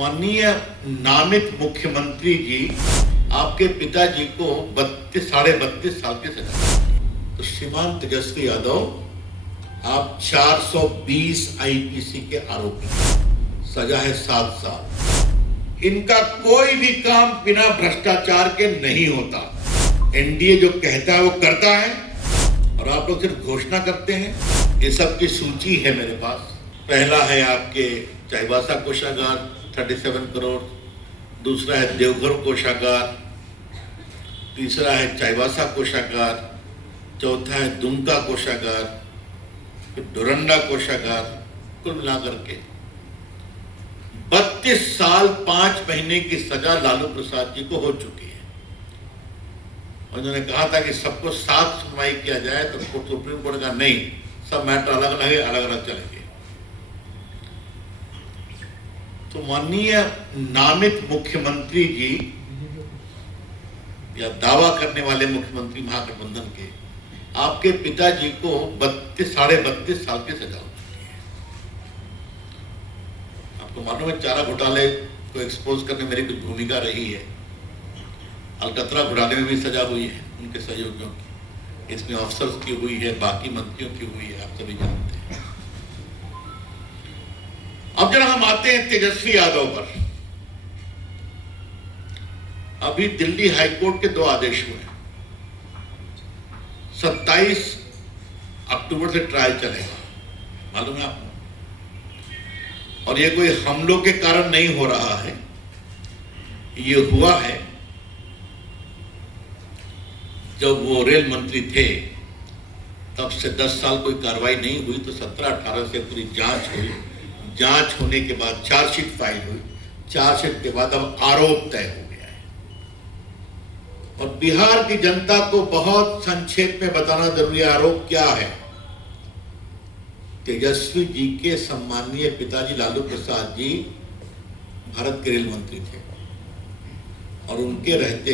माननीय नामित मुख्यमंत्री जी आपके पिताजी को 32 साल की सजा। तो श्रीमान तेजस्वी यादव आप 420 आईपीसी के आरोपी, सजा है 7 साल। इनका कोई भी काम बिना भ्रष्टाचार के नहीं होता। एनडीए जो कहता है वो करता है और आप लोग सिर्फ घोषणा करते हैं। ये सब की सूची है मेरे पास। पहला है आपके चाईबासा कोषागार 37 करोड़, दूसरा है देवघर कोषागार, तीसरा है चाईबासा कोषागार, चौथा है दुमका कोषागार, फिर डोरंडा कोषागार। कुल मिलाकर के 32 साल 5 महीने की सजा लालू प्रसाद जी को हो चुकी है। और उन्होंने कहा था कि सबको साथ सुनवाई किया जाए, तो सुप्रीम कोर्ट का नहीं, सब मैटर अलग अलग है, अलग अलग चलेंगे। तो माननीय नामित मुख्यमंत्री जी या दावा करने वाले मुख्यमंत्री महागठबंधन के, आपके पिताजी को 32 साल की सजा हो चुकी है। आपको मालूम है चारा घोटाले को एक्सपोज करने मेरी कुछ भूमिका रही है। अलकतरा घोटाले में भी सजा हुई है उनके सहयोगियों की, इसमें अफसर्स की हुई है, बाकी मंत्रियों की हुई है, आप सभी जानते हैं। अब जरा हम आते हैं तेजस्वी यादव पर। अभी दिल्ली हाईकोर्ट के 2 आदेश हुए। 27 अक्टूबर से ट्रायल चलेगा, मालूम है आपको। और ये कोई हमलों के कारण नहीं हो रहा है, ये हुआ है जब वो रेल मंत्री थे तब से 10 साल कोई कार्रवाई नहीं हुई, तो 17-18 से पूरी जांच हुई। जांच होने के बाद चार्जशीट फाइल हुई, चार्जशीट के बाद अब आरोप तय हो गया है। और बिहार की जनता को बहुत संक्षेप में बताना जरूरी है आरोप क्या है। तेजस्वी जी के सम्मानीय पिताजी लालू प्रसाद जी भारत के रेल मंत्री थे और उनके रहते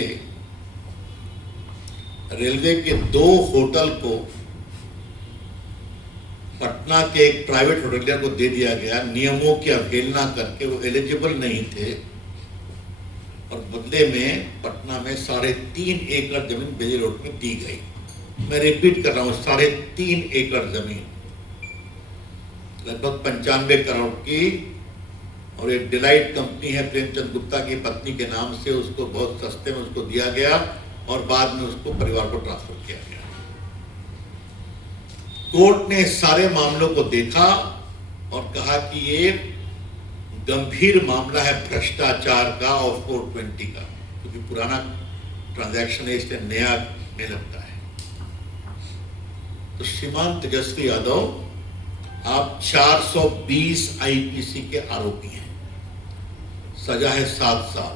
रेलवे के 2 होटल को पटना के एक प्राइवेट होटलियर को दे दिया गया। नियमों की अवहेलना करके, वो एलिजिबल नहीं थे और बदले में पटना में 3.5 एकड़ जमीन बेली रोड में दी गई। मैं रिपीट कर रहा हूं, 3.5 एकड़ जमीन लगभग 95 करोड़ की। और एक डिलाइट कंपनी है प्रेमचंद गुप्ता की पत्नी के नाम से, उसको बहुत सस्ते में उसको दिया गया और बाद में उसको परिवार को ट्रांसफर किया गया। कोर्ट ने सारे मामलों को देखा और कहा कि ये गंभीर मामला है भ्रष्टाचार का और 420 का, क्योंकि पुराना ट्रांजैक्शन है इसलिए नया नहीं लगता है। तो श्रीमान तेजस्वी यादव आप 420 आईपीसी के आरोपी हैं, सजा है 7 साल।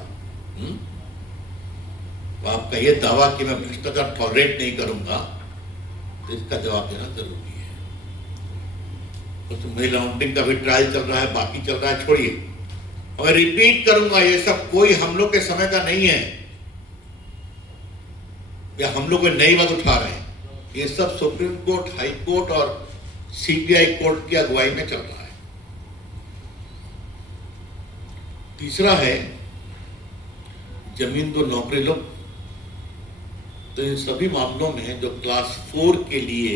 तो आपका ये दावा कि मैं भ्रष्टाचार टॉलरेट नहीं करूंगा, तो इसका जवाब देना जरूरी है। तो मनी लॉन्ड्रिंग का भी ट्रायल चल रहा है, बाकी चल रहा है, छोड़िए। और मैं रिपीट करूंगा, ये सब कोई हम लोग के समय का नहीं है या हम लोग कोई नई बात उठा रहे हैं। ये सब सुप्रीम कोर्ट, हाई कोर्ट और सीबीआई कोर्ट की अगुवाई में चल रहा है। तीसरा है जमीन दो नौकरी लो। तो इन सभी मामलों में जो क्लास 4 के लिए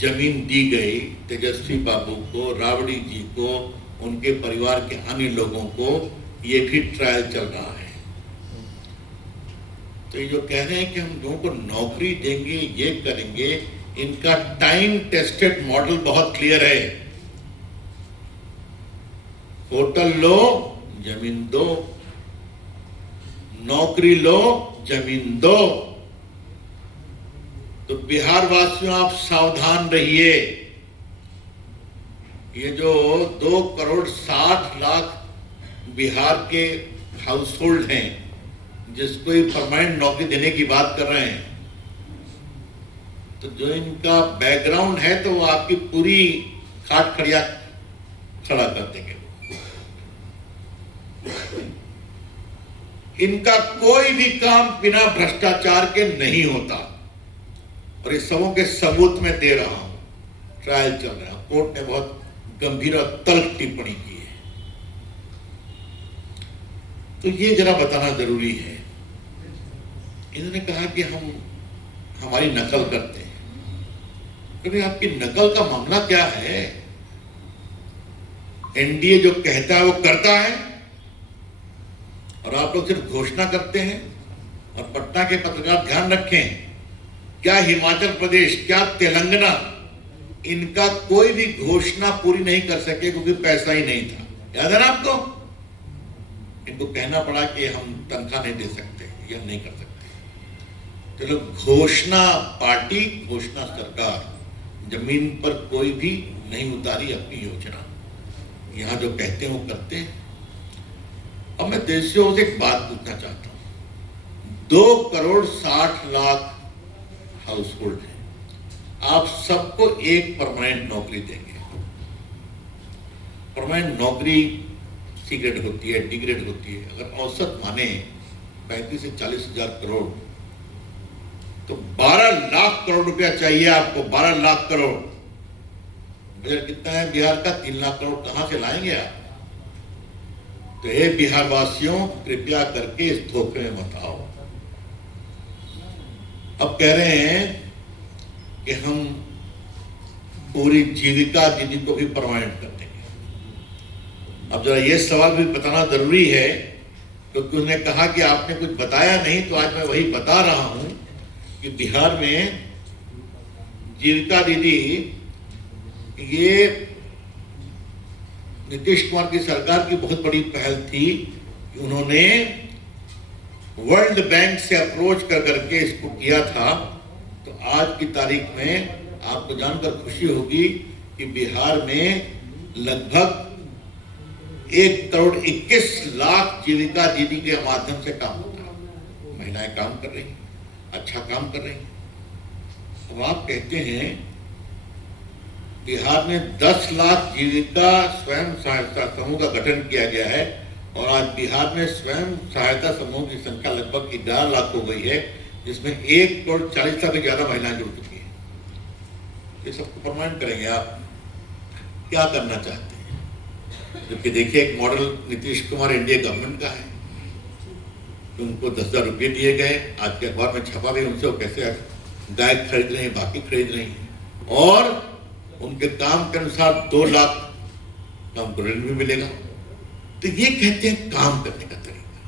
जमीन दी गई तेजस्वी बाबू को, राबड़ी जी को, उनके परिवार के अन्य लोगों को, ये भी ट्रायल चल रहा है। तो ये जो कह रहे हैं कि हम लोगों को नौकरी देंगे, ये करेंगे, इनका टाइम टेस्टेड मॉडल बहुत क्लियर है। होटल लो, जमीन दो, नौकरी लो, जमीन दो। तो बिहार वासियों आप सावधान रहिए। ये जो 2,60,00,000 बिहार के हाउस होल्ड हैं जिसको ये परमानेंट नौकरी देने की बात कर रहे हैं, तो जो इनका बैकग्राउंड है तो वो आपकी पूरी खाट खड़िया खड़ा कर देंगे। इनका कोई भी काम बिना भ्रष्टाचार के नहीं होता और इस सबों के सबूत में दे रहा हूं। ट्रायल चल रहा है, कोर्ट ने बहुत गंभीर और तल्ख टिप्पणी की है। तो ये जरा बताना जरूरी है। इन्होंने कहा कि हम हमारी नकल करते हैं। कभी आपकी नकल का मामला क्या है? एनडीए जो कहता है वो करता है और आप लोग सिर्फ घोषणा करते हैं। और पटना के पत्रकार ध्यान रखें, क्या हिमाचल प्रदेश, क्या तेलंगाना, इनका कोई भी घोषणा पूरी नहीं कर सके क्योंकि पैसा ही नहीं था। याद है ना आपको? इनको कहना पड़ा कि हम तनख्वाह नहीं दे सकते या नहीं कर सकते। चलो, घोषणा पार्टी, घोषणा सरकार, जमीन पर कोई भी नहीं उतारी अपनी योजना। यहां जो कहते हैं वो करते हैं। अब मैं देशियों से एक बात पूछना चाहता हूं। 2,60,00,000 हाउस होल्ड है, आप सबको एक परमानेंट नौकरी देंगे। परमानेंट नौकरी सी ग्रेड होती है, डी ग्रेड होती है। अगर औसत माने 35 से 40 हजार करोड़, तो 12 लाख करोड़ रुपया चाहिए आपको। 12 लाख करोड़। बजट कितना है बिहार का? 3 लाख करोड़ कहां से लाएंगे आप? तो हे बिहार वासियों, कृपया करके इस धोखे में मत आओ। अब कह रहे हैं कि हम पूरी जीविका दीदी को भी परमानेंट कर देंगे। अब जरा ये सवाल भी बताना जरूरी है, क्योंकि उन्होंने कहा कि आपने कुछ बताया नहीं, तो आज मैं वही बता रहा हूं कि बिहार में जीविका दीदी, ये नीतीश कुमार की सरकार की बहुत बड़ी पहल थी कि उन्होंने वर्ल्ड बैंक से अप्रोच कर करके इसको किया था। तो आज की तारीख में आपको जानकर खुशी होगी कि बिहार में लगभग 1,21,00,000 जीविका दीदी के माध्यम से काम होता है। महिलाएं काम कर रही हैं, अच्छा काम कर रही हैं। अब आप कहते हैं बिहार में 10 लाख जीविका स्वयं सहायता समूह का गठन किया गया है और आज बिहार में स्वयं सहायता समूह की संख्या लगभग 11 लाख हो गई है, जिसमें 1,40,00,000 से ज्यादा महिलाएं जुड़ चुकी हैं। ये सबको परमानेंट करेंगे आप? क्या करना चाहते हैं? जबकि देखिए, एक model Nitish Kumar NDA government का है। उनको 10,000 रुपये दिए गए, आज के अखबार में छपा भी उनसे, वो कैसे गाय खरीद रहे हैं, बाकी खरीद रही हैं। और उनके काम के अनुसार 2 लाख का उनको ऋण भी मिलेगा। तो ये कहते हैं काम करने का तरीका।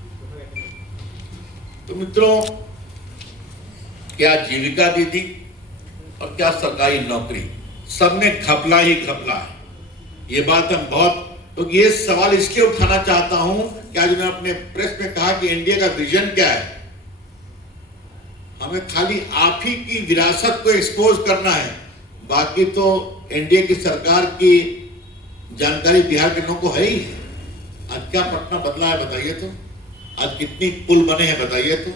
तो मित्रों, क्या जीविका दीदी और क्या सरकारी नौकरी, सब में घपला ही घपला है। ये बात हम बहुत, तो ये सवाल इसलिए उठाना चाहता हूं कि आज मैंने अपने प्रेस में कहा कि एनडीए का विजन क्या है। हमें खाली आप ही की विरासत को एक्सपोज करना है, बाकी तो एनडीए की सरकार की जानकारी बिहार के लोगों को है ही है। आज क्या पटना बदला है बताइए तो? आज कितनी पुल बने हैं बताइए तो?